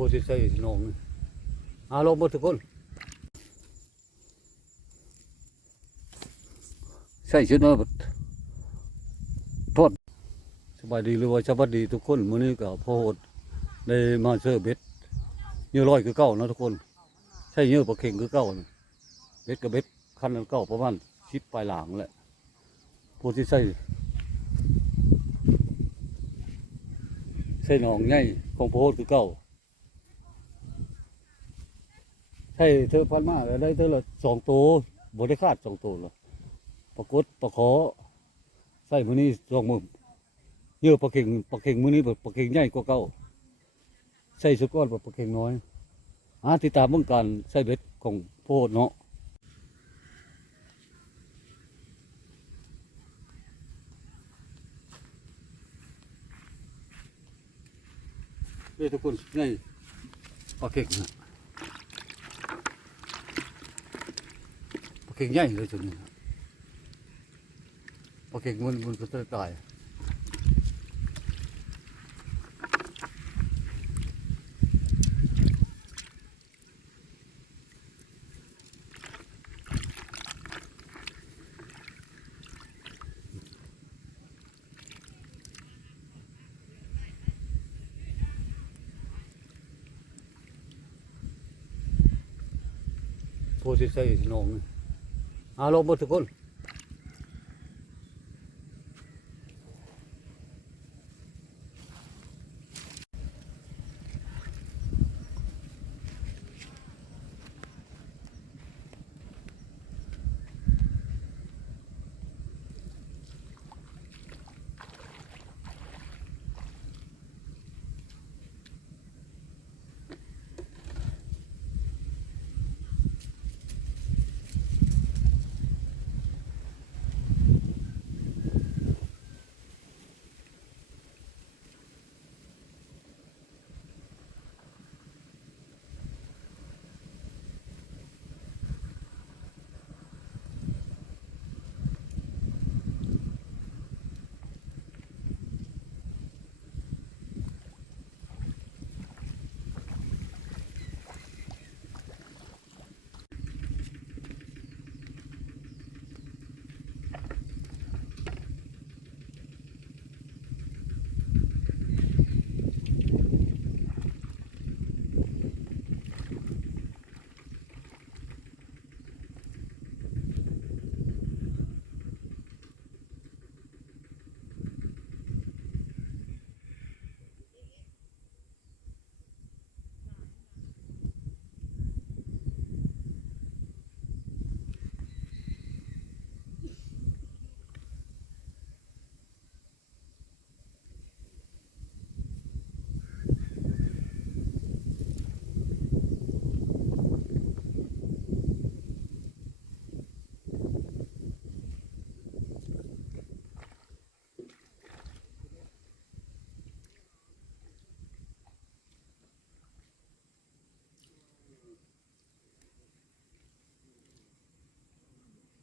ผู้ที่ใส่หนองลงหมดทุกคนใส่ชุดนอนทอดสบายดีหรือว่าสวัสดีทุกคนมื้อนี้ก็พ่อโหดได้มาเสิร์ฟเบ็ดเยอะร้อยคือเก่านะทุกคนใช่เยอะปลาเข่งคือเก่าเบ็ดกับเบ็ดคันเก่าประมาณ10ปลายหลังแหละผู้ที่ใส่หนองใหญ่ของพ่อโหดคือเก่าใช่เธอพันมาได้เธอละ2 ตัวบ่ได้คาด2 ตัวหรอกปรากฏปลาขอใส่มื้อนี้2 มื้อเยอะปลาเข่งมื้อนี้ปลาเข่งใหญ่กว่าเก่าใส่สุกก้อนปลาเข่งน้อยติดตามเบิ่งการใส่เบ็ดของโพดเนาะทุกคนนี่ปลาเข่งนะปลาเข่งใหญ่เลยตัวนี้ปลาเข่งมันก็จะตายผู้ที่ใส่หนองลงหมดทุกคน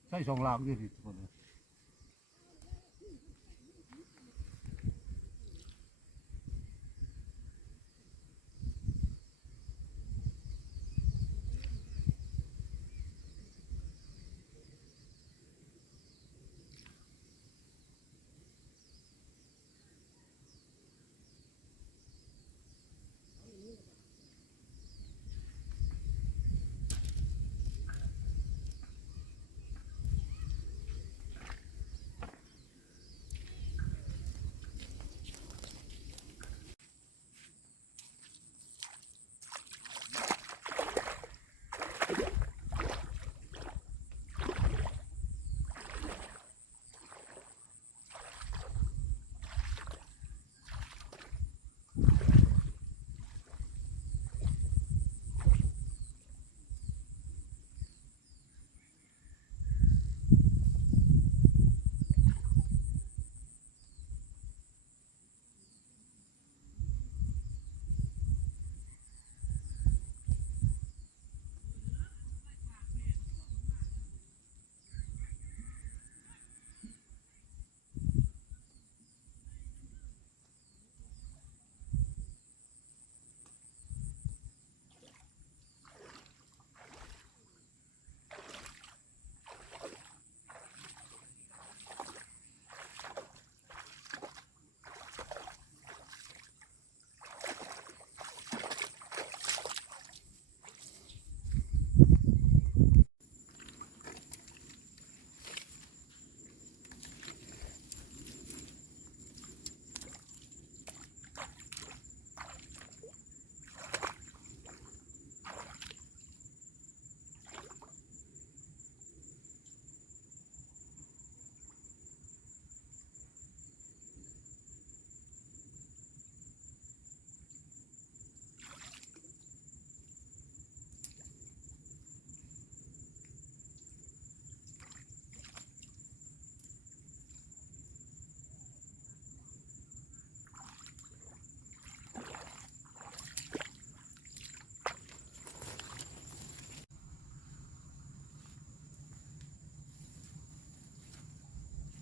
ใส่2 ลางอยู่ทุกคน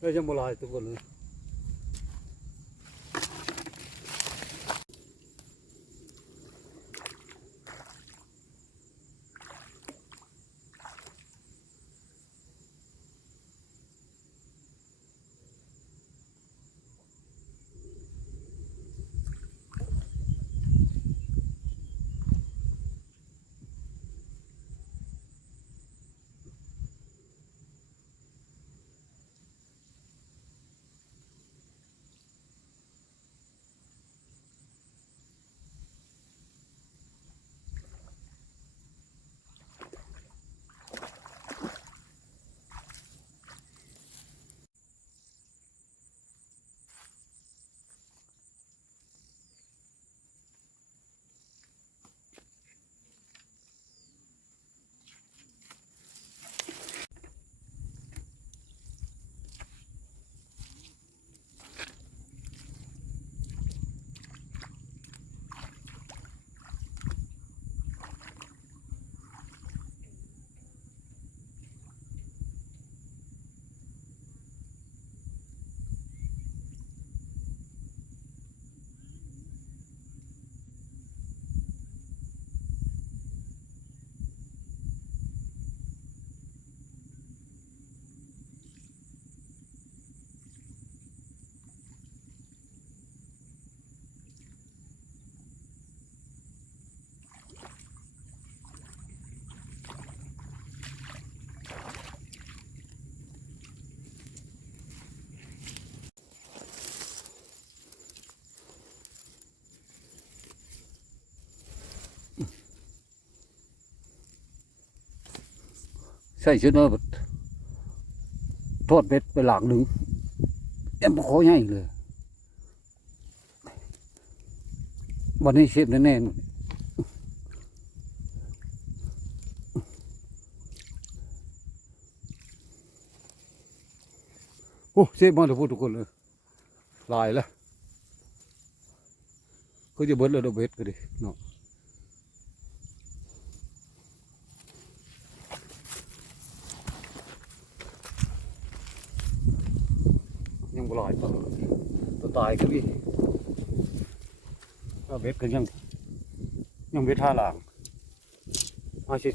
แล้วยังบ่ลายทุกคนเลยใส่ชุดมาทอดเป็ดไปหลังหนึ่งเอ็มขอใหญ่เลยวันนี้เชฟแน่ๆโอ้เชฟมาทุกคนเลยลายแล้วก็จะเบิดเลยเบ็ดก็ดิเนาะยังบ่ลายตัวตายก็มีก็เบ็ดก็ยังเบ็ดท่าหลังเอาสิ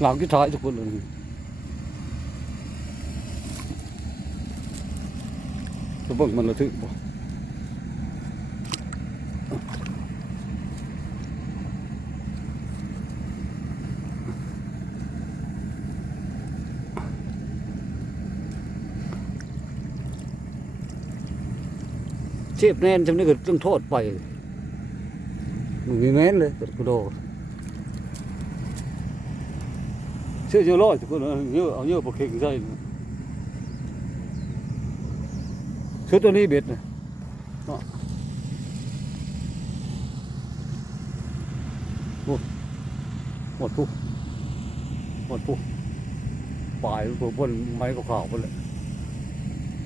หลังที่ท้ายทุกคนเลยจะเบิ่งมันระทึกบ่ เชฟแน่นจำนี้ก็ต้องโทษไปมันมีแม่นเลยกูโดเชื่อเยอะร้อยทุกคนเยอะเอาเยอะปลาเค็งใส่ชุดตัวนี้เบ็ดนะเนาะโอ้หมดปุ๊หมดปุ๊ปลายพวกบนไม้ขาวๆไปเลย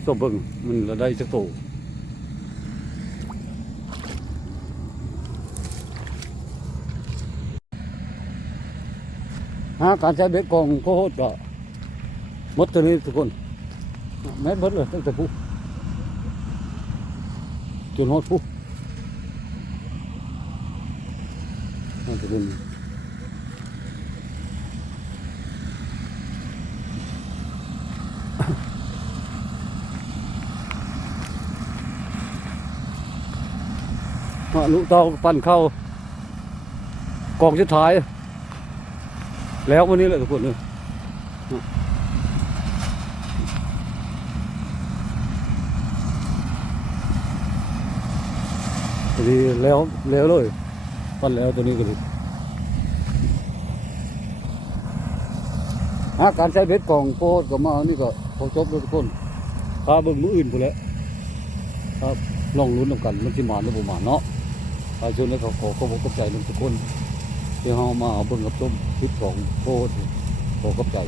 ส้มเบิ่งมันละได้สักตัวการใช้เบ็ดกองก็โหดก็หมดตัวนี้ทุกคนแม่นหมดเลยตั้งแต่ปุ๊จนหดปุ๊นั่นทุกคนลูกเตาปั่นเข้ากองสุดท้ายแล้ววันนี้แหละทุกคนเลยพอดีแล้วเลยปั้นแล้วตัวนี้ก็เลยการใช้เบ็ดกองโคตรก็มานี่ก็พอจบแล้วทุกคนพาเบิ่งมืออื่นไปแล้วครับลองลุ้นกันมันสิมาหรือบ่มาเนาะไปชนแล้วขอขอบใจทุกคนที่เฮามาเบิ่งกับชมคลิปของโคตรขอขอบใจ